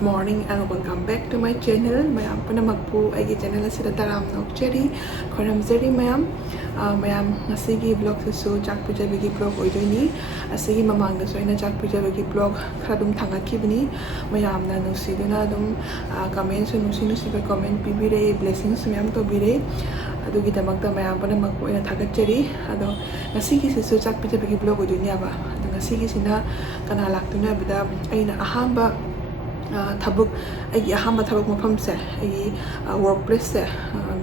Good morning and welcome back to my channel. Mayam panamagpu aigi channel asida taram nokcheri khoramjeri mayam ngasigi vlog su chak pijabagi vlog oidoni asigi mamang da soina chak pijabagi vlog khradum thangakibni mayam na nusiduna dum comments nusi ba comment pibire blessings mayam to bire adugi damakta mayam panamagpu ina thagacheri ado ngasigi su chak pijabagi vlog oidoni aba ngasigi sina kana laktuna bida aina ahamba tabuk aigi ahamba tabuk mafam se aigi workplace se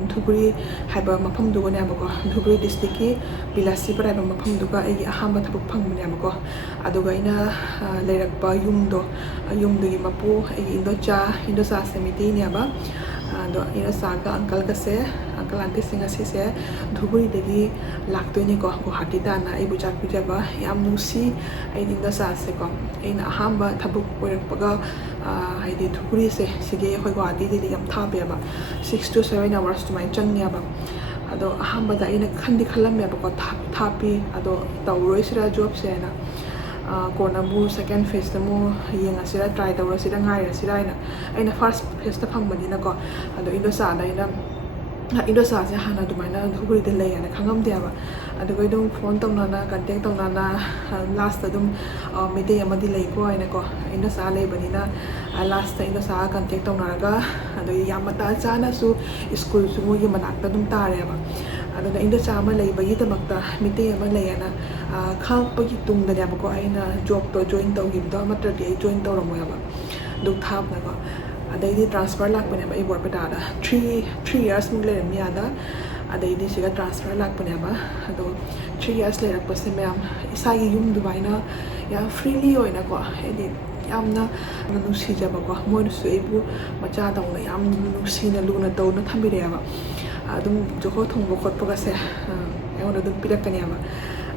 dhuburi haiba mafam dugo ne abako dhuburi district ki bilasi para ba mafam duga aigi ahamba tabuk phang ne abako aduga ina leirakpa yumdu gi mapu aigi Endocha semiti ne aba do ina saga uncle ka se uncle auntie singa se dhuburi degi laktoi ne ko Guwahati da na ai bujak pijaba yam nusi ai Endocha se ko ina ahamba tabuk oirakpaga haidi dhuburi se sige khoi Guwahati di yam thabe ba 6 to 7 hours to my chang ne ba ado ahamba da ina khandi khalam me ba ko thapi ado tawroi sira job se na kona bu second phase ta mu yenga sira try tawra sira ngai sira ina first phase ta phang mani na ko ado Endocha da ina Endocha se hana dumaina dhuburi de lay na khangam de ba ado goi dum phone tawna na contact tawna na last ta dum mede amadi lay ko ina ko Endocha lay bani na last ta Endocha contact tawna ga ado yamata chana su school su mu gi manak ta dum tare ba ado na Endocha ma lay bagi tamakta mede ama lay na khang pagi tung da ba ko aina job to join taw gi do matra di join taw ram ba duk thap na ko adai transfer lak bane ba I bor peta da 3 years mung le mi ada adai di siga transfer lak bane ba ado 3 years le rak pase me am isa gi yum dubai na ya freely oina ko edi yamna nusi jaba ko mo su ebu macha dong na yam nusi na luna taw na thambire ba adum joko thong bo khot pa se eona dum pirak kani ba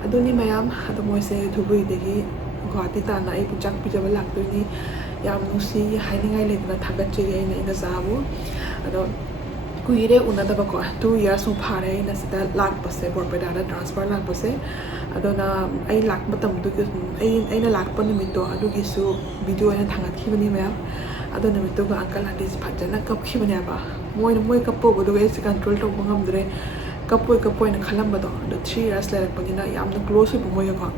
aduni mayam ado mo se dhubui degi Guwahati ta na ibu chak pijaba lak tu ni yam nusi hainingai le na thagacheri ina ina zabu ado kuire unada ba ko 2 years mu phare ina sida lak pase bor peda da transfer lak pase ado na ai lak matam du ai na lak pa nimit to adu gi su video ina thangat khibani mayam ado nimit to ga uncle auntie phajana kap khibani ba moi kap po do ga control to bangam dre kapoi na khalam ba do 3 years le pa ni na yam na close bu moi ko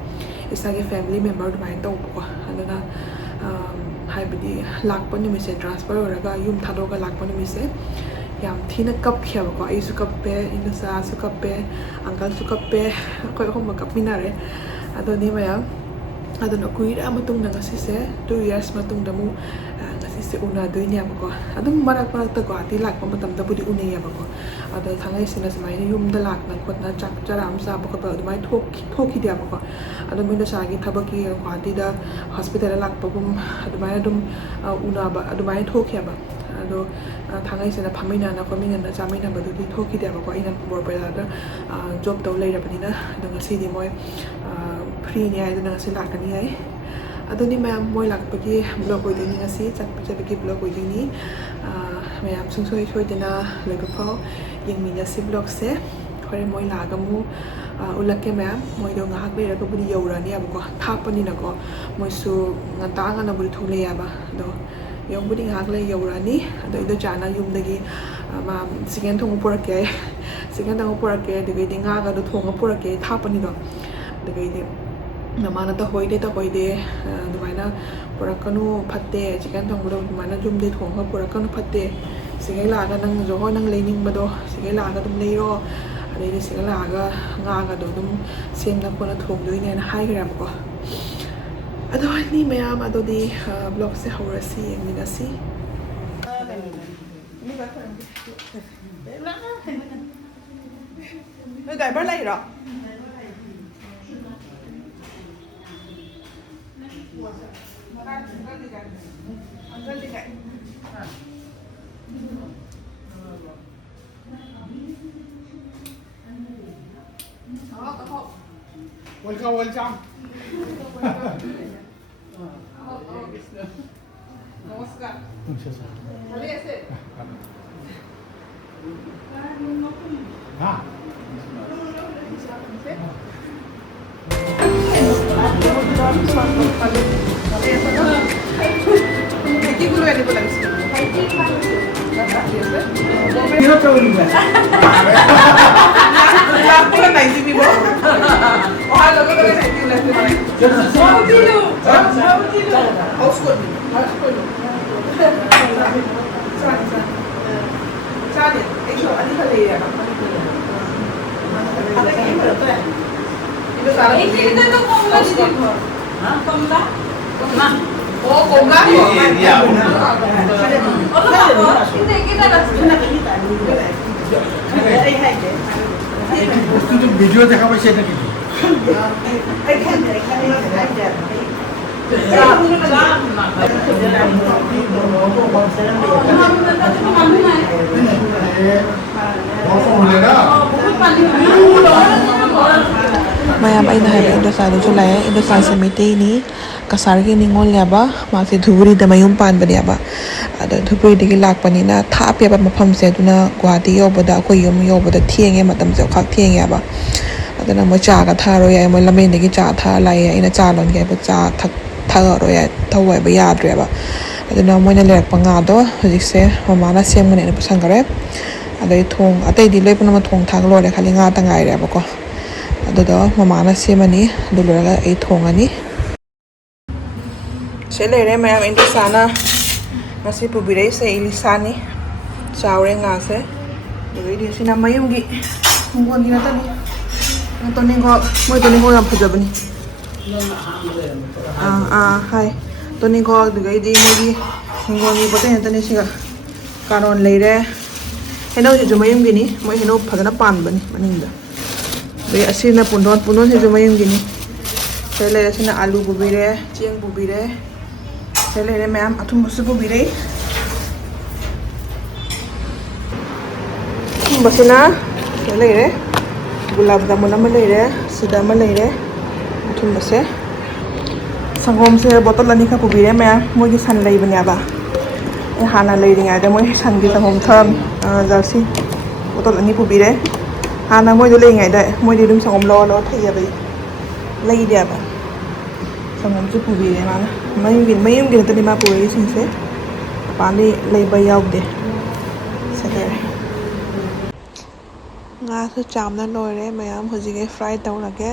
isagi family member du mai to ko ado na haibadi lakpa nimi se transfer oraga yum thadoga lakpa nimi se yam thina kap khia ko ai su kap pe Endocha su kap pe uncle su kap pe koi hom kap minare ado ni maya ado no kuira matung na ngasi se 2 years matung da mu ngasi se una doi ni ko adum marak ta Guwahati lakpa matam ta budi une ya ko ado thangai sina samai ni yum da lak na khot na chak charam sa ba ko adumai thoki dia ko ado Endocha gi thabaki Guwahati da hospital lakpa bum adumai dum una ba adumai thoki ba ado thangai sina phamina na komina na chamina ba du thoki dia ko ina bor ba da job to lai ra bani na ado ngasi di moi free ni ai da ngasi lakani ai ado ni mayam moi lakpagi blog oi dini ngasi chak pijabagi blog oi dini mayam sungsoi dina loiba phau yengmi ngasi blog se khore moi lagamu ulake mayam moi do ngahak le ra ko budi yora ni abko thapani na ko moi su ngata ngana budi thole ya ba do yong budi ngahak le yora ni ado ido jana yum dagi ma sigen thong porake sigen thong porake de de nga ga do thong porake thapani do de de namana ta hoide dumaina purakanu phatte chicken thong do dumaina jum de thong ha purakanu phatte sigai la ga nang jo nang leining bado sigai la ga dum leiro adei sigai la ga nga ga do dum sem na ko na thong doi ne na hai gram ko ado ni mayam ado di blog se hawrasi ni nasi ni ba ko na gai ba lai ro Uncle di kai. Welcome. Namaskar. Kilo यानी बोला इसमें kilo तो बोली है आप पूरा 90 भी बोल वहाँ लोगों ने 90 लेते हैं हाउस कोड चालेल एक शो आधी खाली आहे आता किती पडतो आहे इथं सारा एक इथं तो कोंबडा दिसतो हां कोंबडा कोंबडा ओ कोंबडा ये आपण इथे किती असतो ना किती तू वीडियो देखा पाहिजे ना किती mayam ay nahala Endocha do chulay Endocha sa meeting ni kasar ki ningol yaba ma se dhuburi da mayum pan ba yaba ada dhuburi de ki lak pani na tha pe ba mafam se duna Guwahati yobada akoi yom yobada thienge matam se khak thienge yaba adana mo cha ka tha ro ya mo lamen de ki cha tha lai ya ina cha lon ke ba cha tha ro ya thawai ba ya dre ba adana mo na lek pa nga do hojik se mama na sem ne na pasang kare adai thong atai di loi pa na ma thong thak lo le khali nga ta ngai re ba ko adodo mama na semani duluraga ei thongani se lere mayam Endocha na ngasi pubirei se ilisani chawre nga se doi sina mayum gi ngon gi na tani toni go moi toni go yam phujabani hai toni go dugai di moi gi ngon gi bote tani siga karon leire heno ju mayum gi ni moi heno phagana pan bani maninda Be asina pundon se jumayum gini. Sele asina alu bubire, ciang bubire. Sele re ma'am athum busu bubire. Basina sele re gulab jamun ama leire, sida ama leire. Athum base. Sangom se botol ani ka bubire ma'am moi gi san lei bani aba. E hana lei ringa de moi san gi sangom tham jalsi botol ani bubire. Hana moi do lei ngai da moi di dum sangom lo thai ya bai lei dia ba sangom chu pu bi le ma na mayum gi ta ni ma pu yi sin se pa ni lei ba yaw de sa le nga su cham na loi re mayam hoji ge fry taw la ge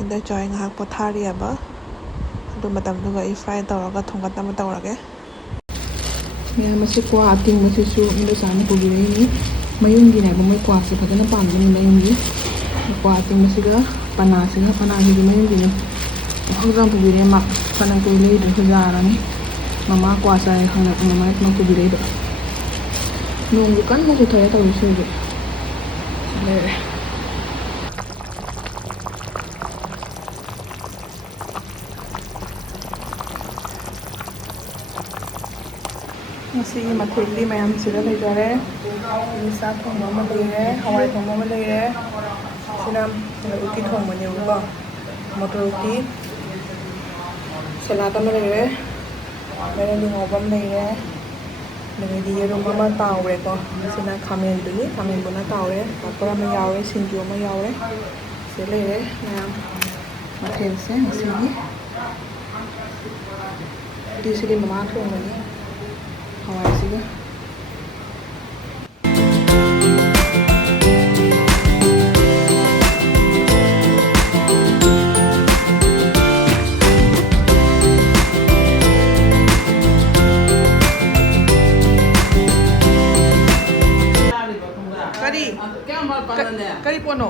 inda joy nga hak pothari ya ba du matam du ga I fry taw la ga thong ga tam taw la ge ya ma se kwa ating ma se su Endocha na pu bi re ni mayung gi na ba mai kwa se phadana pan ni mayung gi kwa ting masiga pana hi mayung gi ni hogram pu bire mak panang ko le de hujara ni mama kwa sa hana mama ma ku bire ba nung bukan mo se thaya taw se de le ngasi mathili mayam sira le jare sa thong ma leire hawai thong ma leire sinam uti thong ma ne ba motor uti salata ma leire mere ni ngobam leire mere di ro ma taw re ko sina khamen bi khamen bona taw re tapora ma yaw re sinju ma yaw re se leire mayam mathil se ngasi ni di sili mama thong ma ni hawai siga Kari pono.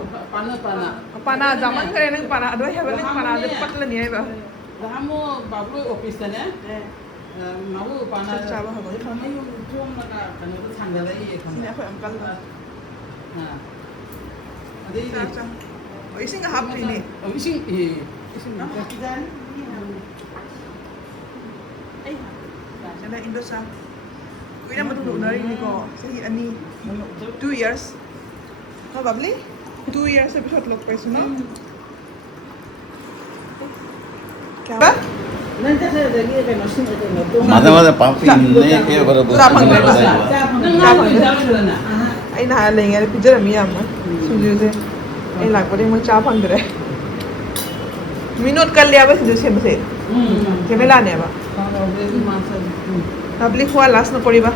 Pana zaman kare nang pana ado ya balik pana ado patla ni ba. Kamu baru office ni. Mau pana. Coba apa itu? Kamu cuma nak kan itu tanggal lagi. Sini aku angkal. Nah. Ada ini. Oh isi nggak hap ini. Oh isi. Isi. Jadi Endocha. Kuya matulog na rin ko. Sige ani 2 years. Probably 2 years sa bisot log peso na. Kya? माता माता पापी ने क्या करो Ay nahaling nga pizza mi am. Sunjuse. Ay lag pa rin mo cha phang dire. Minute kal liya ba sunjuse mo se. Kemela ne ba? Babli খোৱা লাজ নকৰিবা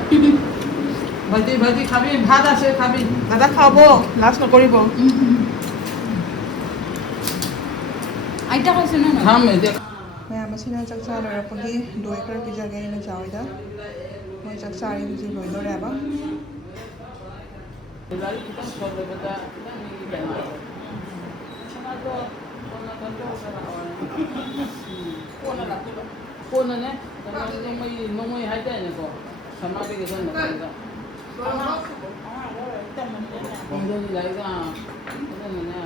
ভাজি ভাজি খাবি ভাত আছে খাবি দাদা খাব লাজ নকৰিব আইতা কৈছে ন খাম এতিয়া ꯃꯌꯥꯝ ꯑꯁꯤꯅ ꯆꯥꯛ ꯆꯥ ꯂꯣꯏꯔꯛꯄꯒꯤ ꯗꯣꯏ ꯈꯔ ꯄꯤꯖꯒꯦ ꯑꯩꯅ ꯆꯥꯎꯏꯗ ꯃꯣꯏ ꯆꯥꯛ ꯆꯥꯔꯤ ꯍꯧꯖꯤꯛ ꯂꯣꯏꯗꯣꯔꯦꯕ ꯒꯥꯔꯤ ꯈꯤꯇꯪ ꯁꯣꯜꯂꯕꯗ ꯈꯤꯇꯪ ꯀꯩꯅꯣ ꯁꯅꯥꯗꯣ ꯀꯣꯟꯅ ꯂꯥꯛꯇꯣꯏꯕ ꯀꯣꯟꯅꯅꯦ ꯅꯣꯡꯃꯩ ꯍꯥꯏꯇꯥꯔꯦꯅꯦꯀꯣ ꯁꯃꯥꯗꯒꯤ ꯆꯪꯕꯗ ꯈꯣꯡꯖꯣꯝ ꯂꯥꯏꯒ ꯑꯗꯨꯅꯅꯦ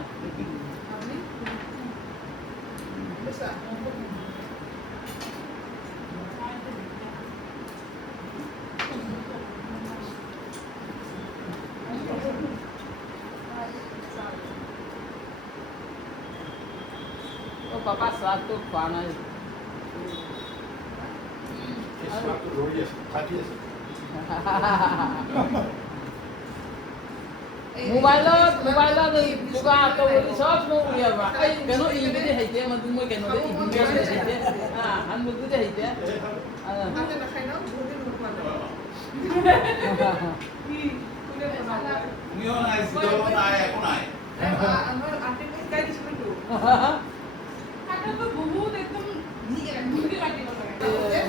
O papá satu panas. Mobile juga atau shop mau dia ba. Ai kano ini dia haite madu moi kano dia ini dia haite. Ah, han madu dia haite. Ah. Mio nai sido nai aku nai.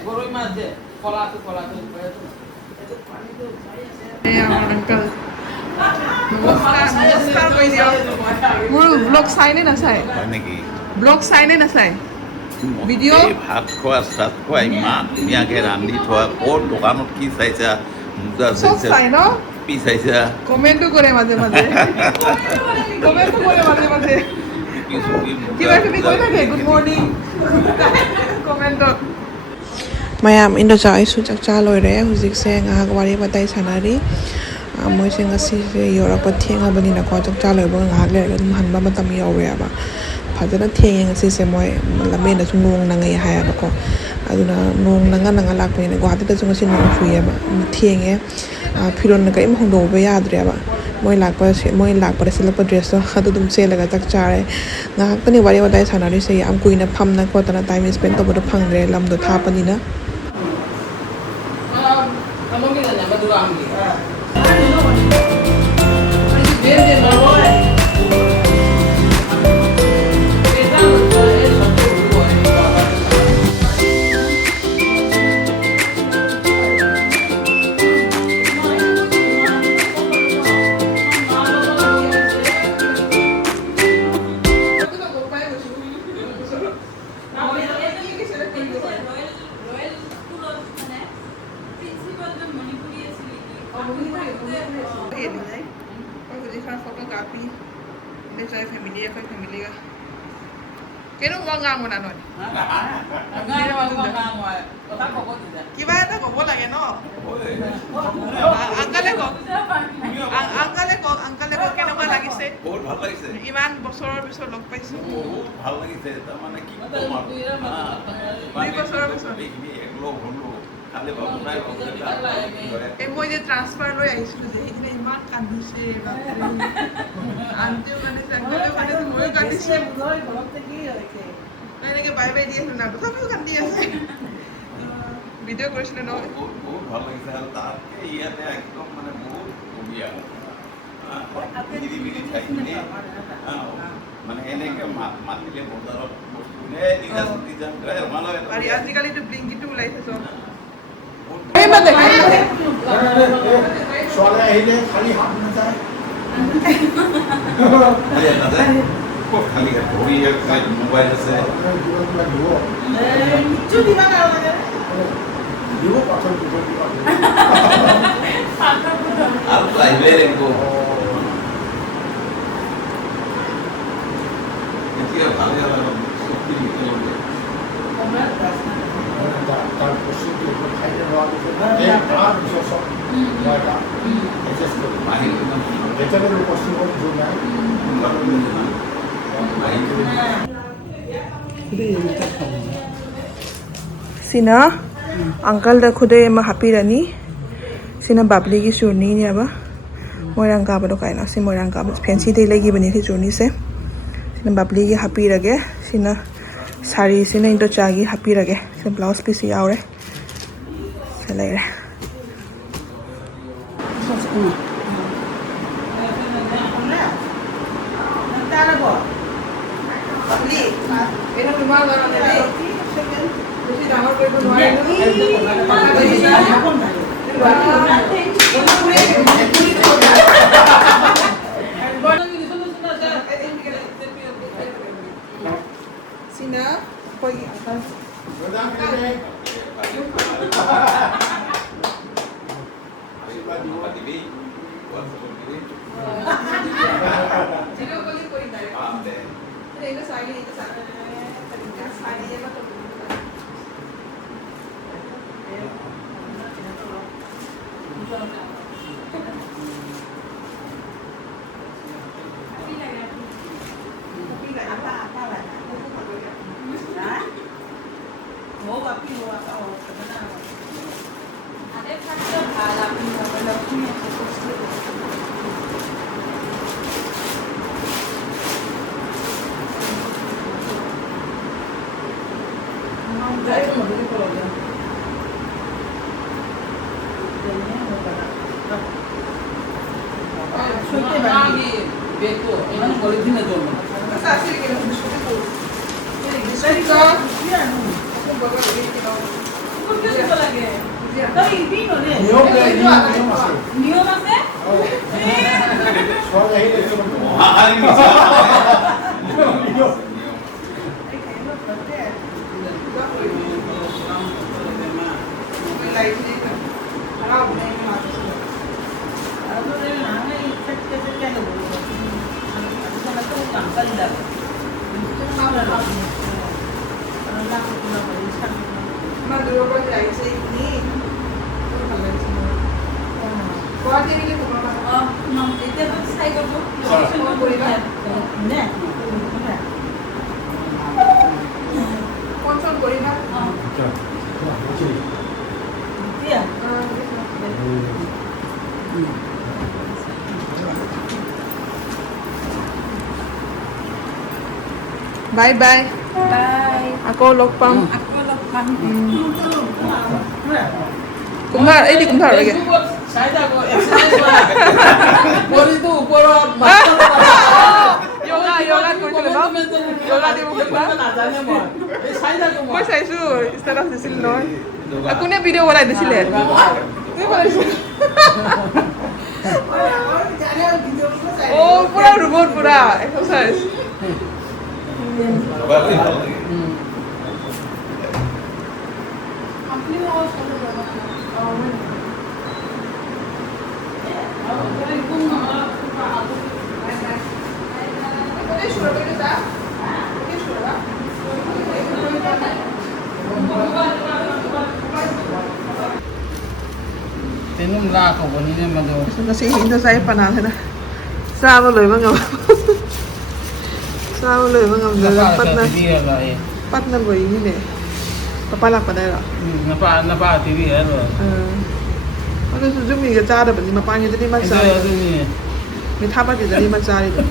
Goroi mas deh, kola tu. আমাৰ uncle নমস্কাৰ কৈ দিয়ক মোৰ blog চাই নে নাচাই হয় নেকি ব্লগ চাই নে নাচাই ভিডিঅ' এই ভাত খোৱা চাত খোৱা ইমান ধুনীয়াকৈ ৰান্ধি থোৱা ক'ত দোকানত কি চাইছা মুগা চব চাইছা চাই ন পি চাইছা কমেণ্টো কৰে মাজে মাজে কমেণ্টো কৰে মাজে মাজে কিবা কিবি কৈ থাকে গুড মৰ্ণিং কমেণ্টত ꯃꯌꯥꯝ ꯏꯟꯗꯣꯆꯥ ꯑꯩꯁꯨ ꯆꯥꯛ ꯆꯥ ꯂꯣꯏꯔꯦ ꯍꯧꯖꯤꯛꯁꯦ ꯉꯥꯏꯍꯥꯛ ꯋꯥꯔꯤ ꯋꯥꯇꯥꯏ ꯁꯥꯟꯅꯔꯤ ꯃꯣꯏꯁꯦ ꯉꯁꯤꯁꯦ ꯌꯧꯔꯛꯄ ꯊꯦꯡꯉꯕꯅꯤꯅꯀꯣ ꯆꯥꯛ ꯆꯥ ꯂꯣꯏꯕꯒ ꯉꯥꯏꯍꯥꯛ ꯂꯩꯔꯒ ꯑꯗꯨꯝ ꯍꯟꯕ ꯃꯇꯝ ꯌꯧꯔꯦꯕ ꯐꯖꯅ ꯊꯦꯡꯉꯦ ꯉꯁꯤꯁꯦ ꯃꯣꯏ ꯂꯝꯕꯦꯟꯗꯁꯨ ꯅꯣꯡ ꯅꯪꯉꯦ ꯍꯥꯏꯌꯦꯕꯀꯣ ꯑꯗꯨꯅ ꯅꯣꯡ ꯅꯪꯉ ꯂꯥꯛꯄꯅꯤꯅ ꯒꯨꯋꯥꯍꯥꯇꯤꯗꯁꯨ ꯉꯁꯤ ꯅꯣꯡ ꯆꯨꯏꯌꯦꯕ ꯊꯦꯡꯉꯦ ꯐꯤꯔꯣꯟꯅ ꯀꯔꯤꯝ ꯍꯣꯡꯗꯣꯛꯄ ꯌꯥꯗ꯭ꯔꯦꯕ ꯃꯣꯏ ꯂꯥꯛꯄꯗ ꯁꯦꯠꯂꯛꯄ ꯗ꯭ꯔꯦꯁꯇꯣ ꯑꯗꯨ ꯑꯗꯨꯝ ꯁꯦꯠꯂꯒ ꯆꯥꯛ ꯆꯥꯔꯦ ꯉꯥꯏꯍꯥꯛꯇꯅꯤ ꯋꯥꯔꯤ ꯋꯥꯇꯥꯏ ꯁꯥꯟꯅꯔꯤꯁꯦ ꯌꯥꯝ ꯀꯨꯏꯅ ꯐꯝꯅ ꯈꯣꯠꯇꯅ ꯇꯥꯏꯝ ꯁ꯭ꯄꯦꯟ ꯇꯧꯕꯗꯣ ꯐꯪꯗ꯭ꯔꯦ ꯂꯝꯗꯣ ꯊꯥꯞꯄꯅꯤꯅ Kamu kita nyampe dulu ambil. Dia bawa. কিবা এটা ক'ব লাগে ন আংকালে কওক কেনেকুৱা লাগিছে বহুত ভাল লাগিছে ইমান বছৰৰ পিছত লগ পাইছো বহুত ভাল লাগিছে তাৰমানে কি ক'ম আৰু 2 বছৰৰ পিছত একলগ হ'লো খালি ভাবো নাই এই মই যে ট্ৰান্সফাৰ লৈ আহিছিলো যে সেইদিনা ইমান কান্দিছে আন্টিও কান্দিছে আংকলেও কান্দিছে ময়ো কান্দিছে এনেকৈ বাই বাই দি আছিলো না তথাপিও কান্দি আছে ভিডিঅ' কৰিছিলে ন বহুত ভাল লাগিছে আৰু তাতকৈ ইয়াতে একদম মানে বহুত ধুনীয়া নিৰিবিলি ঠাইখিনি মানে এনেকৈ মাতিলে বজাৰত বস্তু আৰু আজিকালিতো ব্লিংকিটো ওলাইছে চব ছোৱালী আহিলে খালি হাত নাযায় খালি ঘড়ী মোবাইল আছে আৰু আহিলে লাগিব এতিয়া ভালে শক্তি নিকলবে তাৰ বস্তুটো খাইতে লোৱাৰ পিছত তাৰ পিছত চব এডজাষ্ট কৰি মাহিৰ কিমান এতিয়ালৈ বস্তুবোৰ যোৰ নাই sina uncle da khude ma hapirani sina babli ki journey ni aba moirang ka ba kaina si moirang ka fancy de legi bani thi journey se sina babli ki hapirage sina ꯁꯥꯔꯤꯁꯤꯅ ꯏꯟꯗꯣꯆꯥꯒꯤ ꯍꯥꯞꯄꯤꯔꯒꯦ ꯁꯤ blouse ꯄꯤꯁꯤ ꯌꯥꯎꯔꯦ ꯁꯤ ꯂꯩꯔꯦ Sina, apoy atas. Sino balik ko rin tayo? Hindi, ito sa akin, ito sa akin. Sa akin, yan ito. Bye bye. Bye. Ako lokpang. Ako lokpang. Kumhar, eh di kumhar lagi. Saya dah go exercise lah. Body tu upor Yoga করছিল না? Yoga di mo ba? Saya dah go. Moi চাইছো status দিছিল নহয়। কোনে video বনাই দিছিলে? তুমি বনাইছো। ও পুরা রোবট পুরা exercise. Tenung la kau bani ni mado. Kasi hindi sa panahon na. Sama loy mga. Sama loy mga pat na. Pat na boy ini. Papalak pa dahil. Napa TV ano. Ano sa Zoom ni gata da ba ni mapanya dali man sa. Ito ni. May tapa di dali man sa ito.